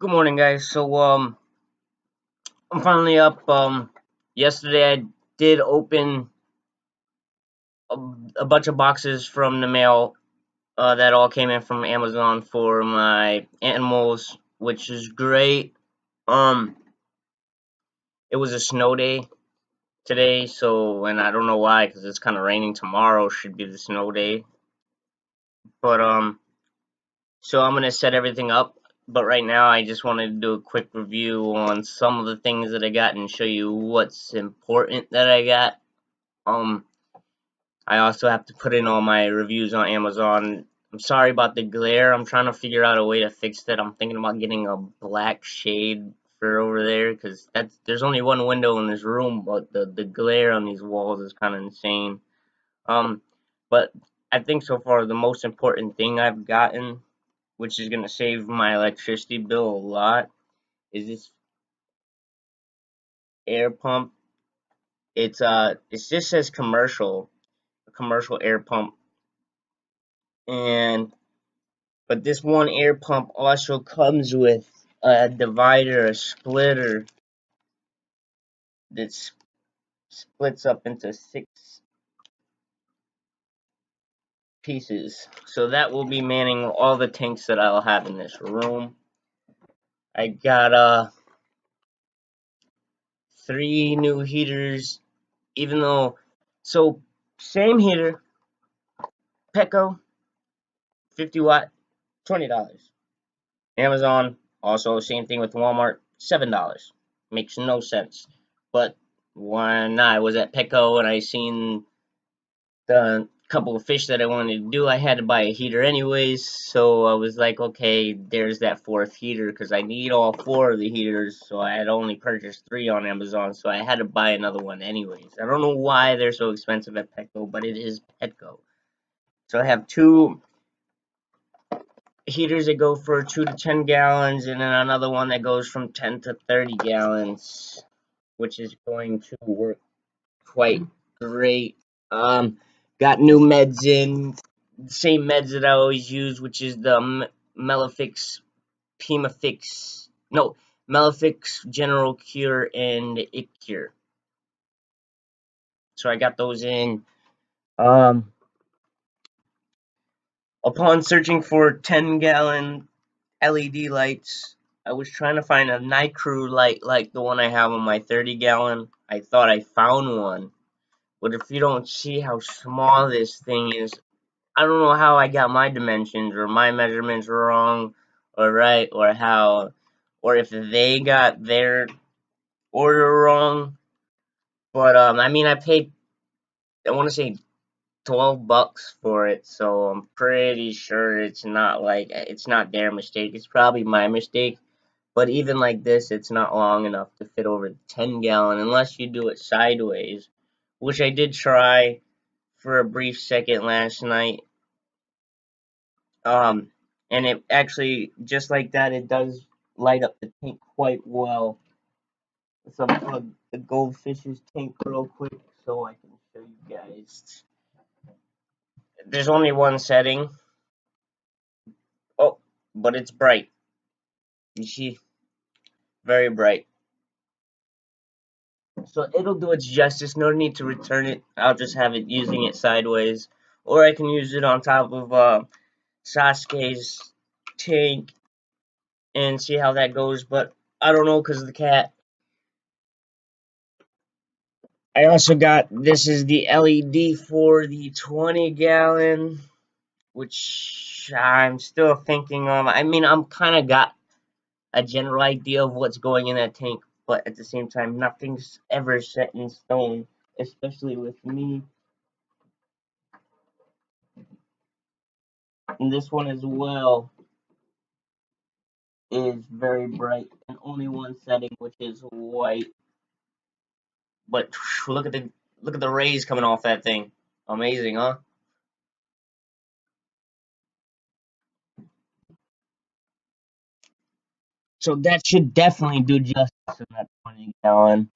Good morning, guys. I'm finally up. Yesterday I did open a, a bunch of boxes from the mail. That all came in from Amazon for my animals, which is great. Um, it was a snow day today, and I don't know why, because it's kind of raining. Tomorrow should be the snow day, but so I'm gonna set everything up. But right now, I just wanted to do a quick review on some of the things that I got and show you what's important that I got. Um, I also have to put in all my reviews on Amazon. I'm sorry about the glare. I'm trying to figure out a way to fix that. I'm thinking about getting a black shade for over there because there's only one window in this room, but the glare on these walls is kind of insane. Um, but I think so far the most important thing I've gotten, which is gonna save my electricity bill a lot, is this air pump. It just says commercial, a commercial air pump, and but this one air pump also comes with a divider, a splitter that splits up into 6 pieces. So that will be manning all the tanks that I'll have in this room. I got 3 new heaters, even though so same heater, Petco, 50 watt, $20. Amazon, also same thing with Walmart, $7. Makes no sense. But when I was at Petco and I seen the couple of fish that I wanted to do, I had to buy a heater anyways. So I was like, okay, there's that fourth heater because I need all 4 of the heaters. So I had only purchased 3 on Amazon, so I had to buy another one anyways. I don't know why they're so expensive at Petco, but it is Petco. So I have 2 heaters that go for 2 to 10 gallons, and then another one that goes from 10 to 30 gallons, which is going to work quite great. Um, got new meds in, the same meds that I always use, which is the Melafix, Pimafix, no, Melafix General Cure and It Cure. So I got those in. Um, upon searching for 10-gallon LED lights, I was trying to find a night crew light like the one I have on my 30-gallon. I thought I found one, but if you don't see how small this thing is, I don't know how I got my dimensions or my measurements wrong or right, or how, or if they got their order wrong. But I mean, I paid, I want to say $12 for it, so I'm pretty sure it's not their mistake. It's probably my mistake. But even like this, it's not long enough to fit over the 10-gallon unless you do it sideways, which I did try for a brief second last night. Um, and it actually, just like that, it does light up the tank quite well. So I'm gonna plug the goldfish's tank real quick so I can show you guys. There's only one setting. Oh, but it's bright. You see, very bright. So it'll do its justice. No need to return it. I'll just have it using it sideways, or I can use it on top of Sasuke's tank and see how that goes. But I don't know because of the cat. I also got, this is the LED for the 20-gallon, which I'm still thinking of. I mean, I'm kind of got a general idea of what's going in that tank, but at the same time, nothing's ever set in stone, especially with me. And this one as well is very bright and only one setting, which is white. But look at the rays coming off that thing. Amazing, huh? So that should definitely do justice in that 20-gallon.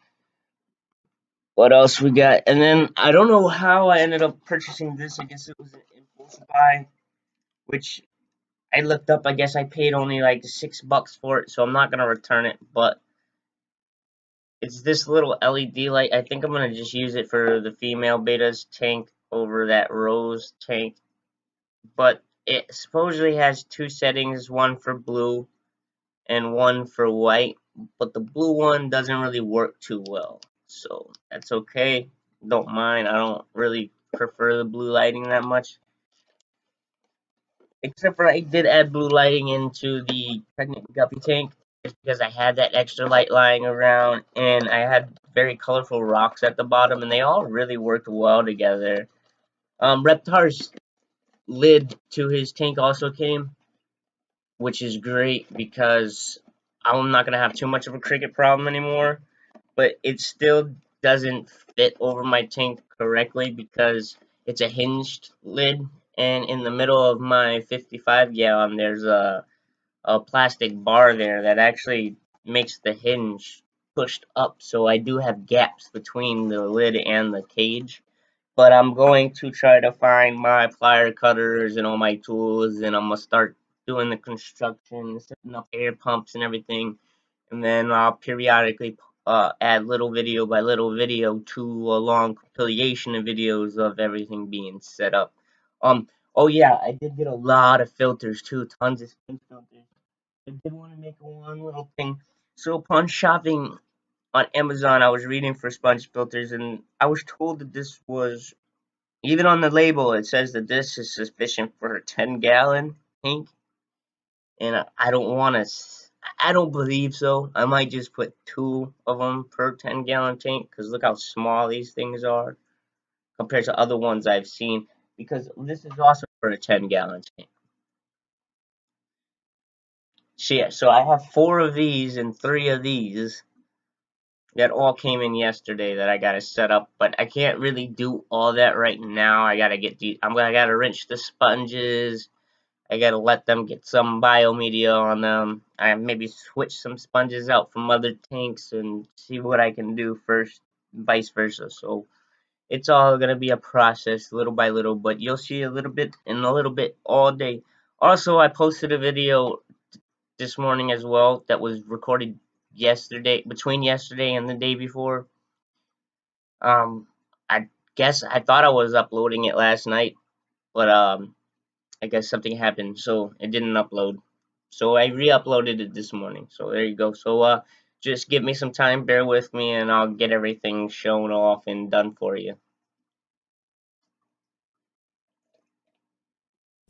What else we got? And then I don't know how I ended up purchasing this. I guess it was an impulse buy, which I looked up, I guess I paid only like $6 for it, so I'm not gonna return it, but it's this little LED light. I think I'm gonna just use it for the female beta's tank over that rose tank. But it supposedly has two settings, one for blue and one for white, but the blue one doesn't really work too well. So that's okay. Don't mind. I don't really prefer the blue lighting that much. Except for I did add blue lighting into the pregnant guppy tank just because I had that extra light lying around and I had very colorful rocks at the bottom and they all really worked well together. Reptar's lid to his tank also came, which is great because I'm not gonna have too much of a cricket problem anymore. But it still doesn't fit over my tank correctly because it's a hinged lid, and in the middle of my 55 gallon, there's a plastic bar there that actually makes the hinge pushed up, so I do have gaps between the lid and the cage. But I'm going to try to find my plier cutters and all my tools, and I'm gonna start doing the construction, setting up air pumps and everything, and then I'll periodically add little video by little video to a long compilation of videos of everything being set up. Oh yeah, I did get a lot of filters too, tons of sponge filters. I did want to make one little thing. So upon shopping on Amazon, I was reading for sponge filters, and I was told that this was, even on the label, it says that this is sufficient for a 10-gallon tank, and I don't want to. I don't believe so. I might just put two of them per 10-gallon tank because look how small these things are compared to other ones I've seen. Because this is also for a 10-gallon tank. So yeah, so I have 4 of these and 3 of these that all came in yesterday that I gotta set up, but I can't really do all that right now. I gotta get the I gotta rinse the sponges. I gotta let them get some biomedia on them. I maybe switch some sponges out from other tanks and see what I can do first, vice versa. So it's all gonna be a process, little by little, but you'll see a little bit and a little bit all day. Also, I posted a video this morning as well that was recorded yesterday, between yesterday and the day before. I guess I thought I was uploading it last night, but I guess something happened, so it didn't upload. So I re-uploaded it this morning. So there you go. So just give me some time, bear with me, and I'll get everything shown off and done for you.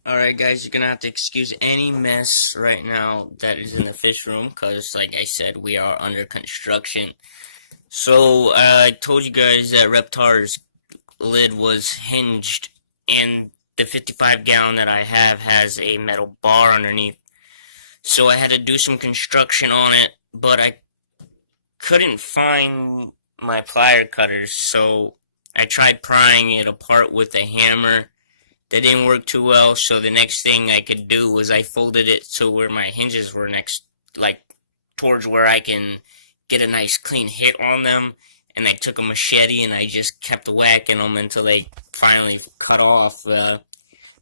Alright guys, you're gonna have to excuse any mess right now that is in the fish room, because like I said, we are under construction. So I told you guys that Reptar's lid was hinged, and the 55 gallon that I have has a metal bar underneath. So I had to do some construction on it, but I couldn't find my plier cutters, so I tried prying it apart with a hammer. That didn't work too well, so the next thing I could do was I folded it to where my hinges were next, like towards where I can get a nice clean hit on them, and I took a machete and I just kept whacking them until they finally cut off. But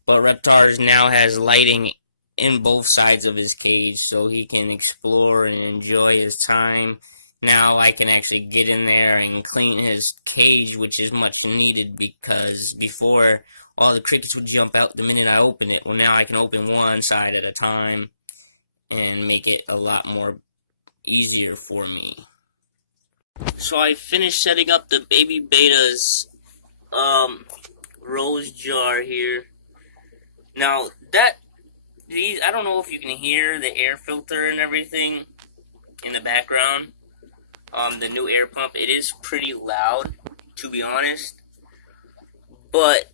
Reptars now has lighting in both sides of his cage, so he can explore and enjoy his time. Now I can actually get in there and clean his cage, which is much needed, because before all the crickets would jump out the minute I open it. Well, now I can open one side at a time and make it a lot more easier for me. So I finished setting up the baby beta's rose jar here. Now I don't know if you can hear the air filter and everything in the background. The new air pump, it is pretty loud, to be honest, but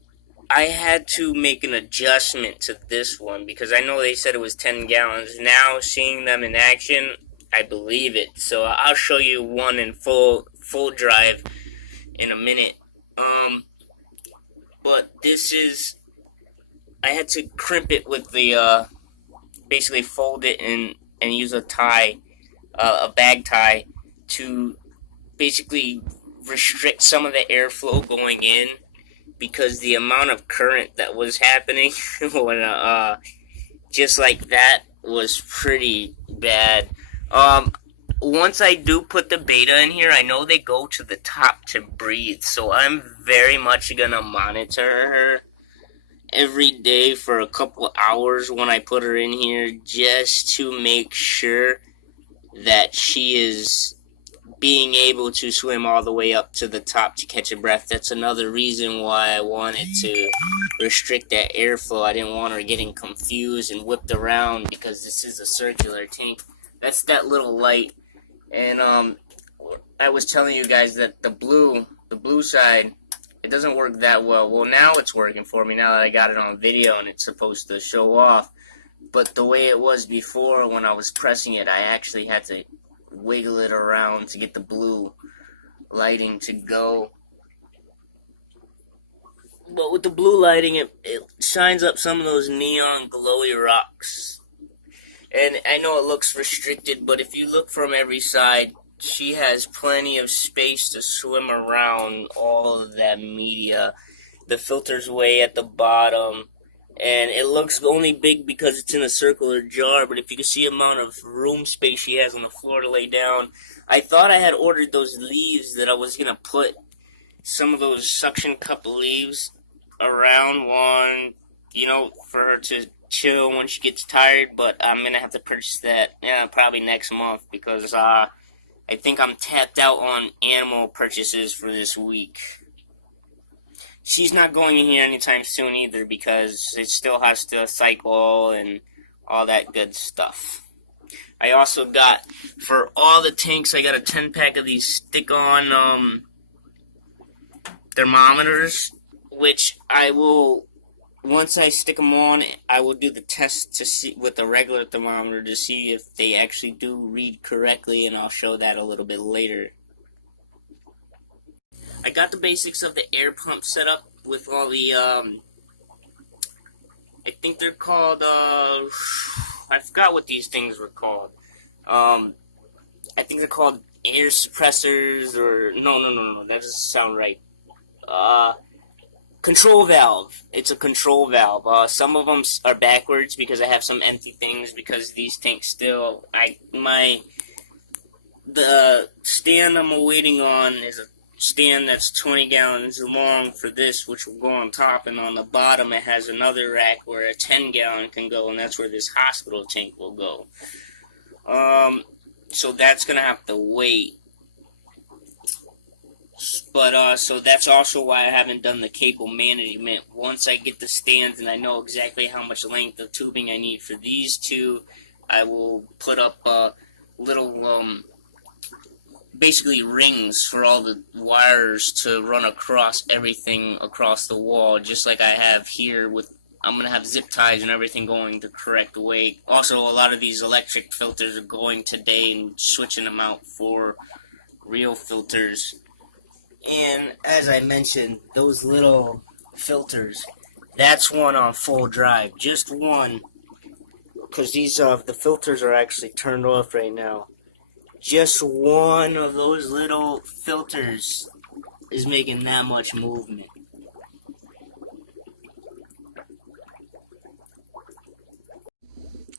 I had to make an adjustment to this one because I know they said it was 10 gallons. Now seeing them in action, I believe it. So I'll show you one in full drive in a minute. But this is, I had to crimp it with the basically fold it and use a tie, a bag tie, to basically restrict some of the airflow going in, because the amount of current that was happening when just like that was pretty bad. Once I do put the beta in here, I know they go to the top to breathe, so I'm very much gonna monitor her every day for a couple hours when I put her in here, just to make sure that she is being able to swim all the way up to the top to catch a breath. That's another reason why I wanted to restrict that airflow. I didn't want her getting confused and whipped around, because this is a circular tank. That's that little light. And I was telling you guys that the blue side, it doesn't work that well. Well, now it's working for me, now that I got it on video and it's supposed to show off. But the way it was before, when I was pressing it, I actually had to wiggle it around to get the blue lighting to go. But with the blue lighting, it shines up some of those neon glowy rocks. And I know it looks restricted, but if you look from every side, she has plenty of space to swim around all of that media. The filter's way at the bottom, and it looks only big because it's in a circular jar, but if you can see the amount of room space she has on the floor to lay down. I thought I had ordered those leaves that I was going to put some of those suction cup leaves around one, for her to chill when she gets tired, but I'm going to have to purchase that probably next month, because I think I'm tapped out on animal purchases for this week. She's not going in here anytime soon either, because it still has to cycle and all that good stuff. I also got, for all the tanks, I got a 10-pack of these stick-on thermometers, which I will, once I stick them on, I will do the test to see with a regular thermometer to see if they actually do read correctly, and I'll show that a little bit later. I got the basics of the air pump set up with all the, I think they're called, I forgot what these things were called. I think they're called air suppressors, or, no, that doesn't sound right. Control valve. It's a control valve. Some of them are backwards because I have some empty things, because these tanks still, the stand I'm waiting on is a stand that's 20 gallons long for this, which will go on top, and on the bottom it has another rack where a 10-gallon can go, and that's where this hospital tank will go. So that's gonna have to wait. But so that's also why I haven't done the cable management. Once I get the stands and I know exactly how much length of tubing I need for these two, I will put up little basically rings for all the wires to run across everything across the wall, just like I have here. I'm going to have zip ties and everything going the correct way. Also, a lot of these electric filters are going today and switching them out for real filters. And as I mentioned, those little filters, that's one on full drive. Just one, because these the filters are actually turned off right now. Just one of those little filters is making that much movement.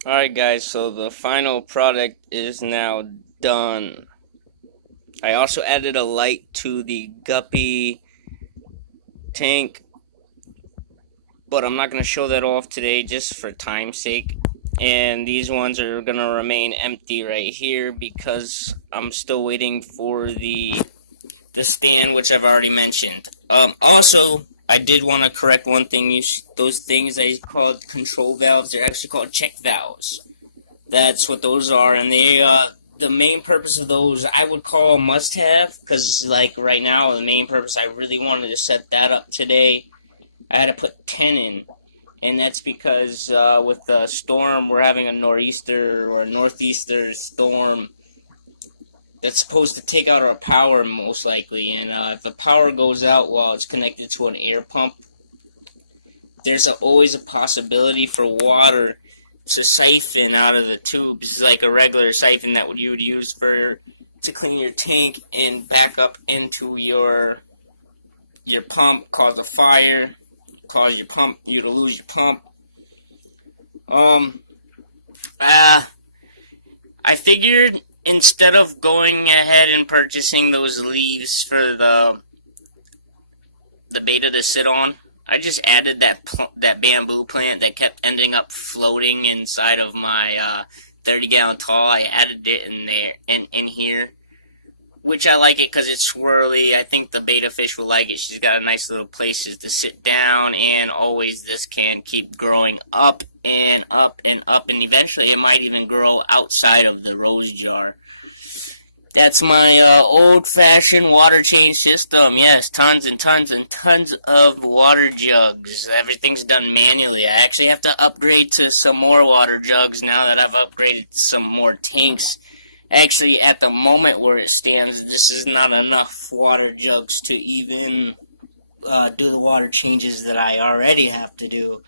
Alright guys, so the final product is now done. I also added a light to the Guppy tank, but I'm not going to show that off today just for time's sake. And these ones are going to remain empty right here because I'm still waiting for the stand, which I've already mentioned. Also, I did want to correct one thing. Those things I called control valves, they're actually called check valves. That's what those are, and they the main purpose of those I would call must-have, because like right now the main purpose, I really wanted to set that up today. I had to put 10 in, and that's because with the storm, we're having a nor'easter or a northeaster storm that's supposed to take out our power most likely, and if the power goes out while it's connected to an air pump, there's always a possibility for water to siphon out of the tubes, like a regular siphon that you would use to clean your tank, and back up into your pump, cause a fire, cause you to lose your pump. I figured instead of going ahead and purchasing those leaves for the betta to sit on, I just added that bamboo plant that kept ending up floating inside of my 30-gallon tall. I added it in there in here, which I like it because it's swirly. I think the betta fish will like it. She's got a nice little places to sit down, and always this can keep growing up and up and up, and eventually it might even grow outside of the rose jar. That's my old-fashioned water change system. Yes, tons and tons and tons of water jugs. Everything's done manually. I actually have to upgrade to some more water jugs now that I've upgraded to some more tanks. Actually, at the moment where it stands, this is not enough water jugs to even do the water changes that I already have to do.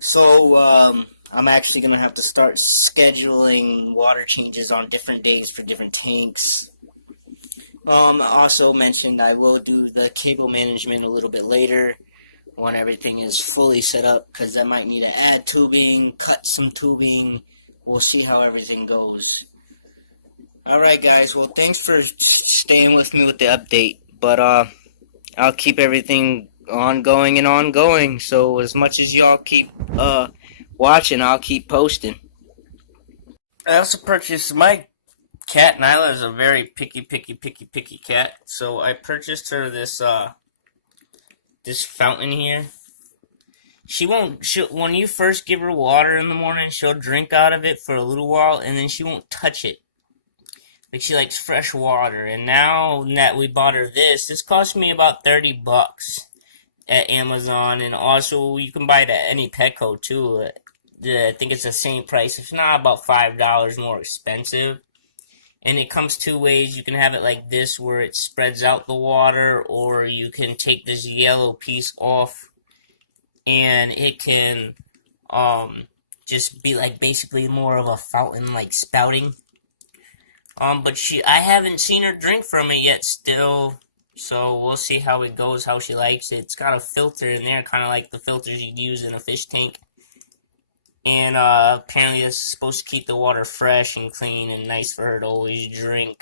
So, I'm actually going to have to start scheduling water changes on different days for different tanks. I also mentioned I will do the cable management a little bit later when everything is fully set up, because I might need to add tubing, cut some tubing. We'll see how everything goes. Alright guys, well thanks for staying with me with the update, but I'll keep everything ongoing and ongoing, so as much as y'all keep watching, I'll keep posting. I also purchased my cat. Nyla is a very picky cat, so I purchased her this fountain here. When you first give her water in the morning, she'll drink out of it for a little while, and then she won't touch it. Like, she likes fresh water. And now that we bought her this cost me about $30 at Amazon, and also you can buy it at any Petco too. I think it's the same price, if not about $5 more expensive. And it comes two ways. You can have it like this, where it spreads out the water, or you can take this yellow piece off, and it can just be like basically more of a fountain, like spouting. But I haven't seen her drink from it yet still, so we'll see how it goes, how she likes it. It's got a filter in there, kind of like the filters you'd use in a fish tank. And apparently it's supposed to keep the water fresh and clean and nice for her to always drink.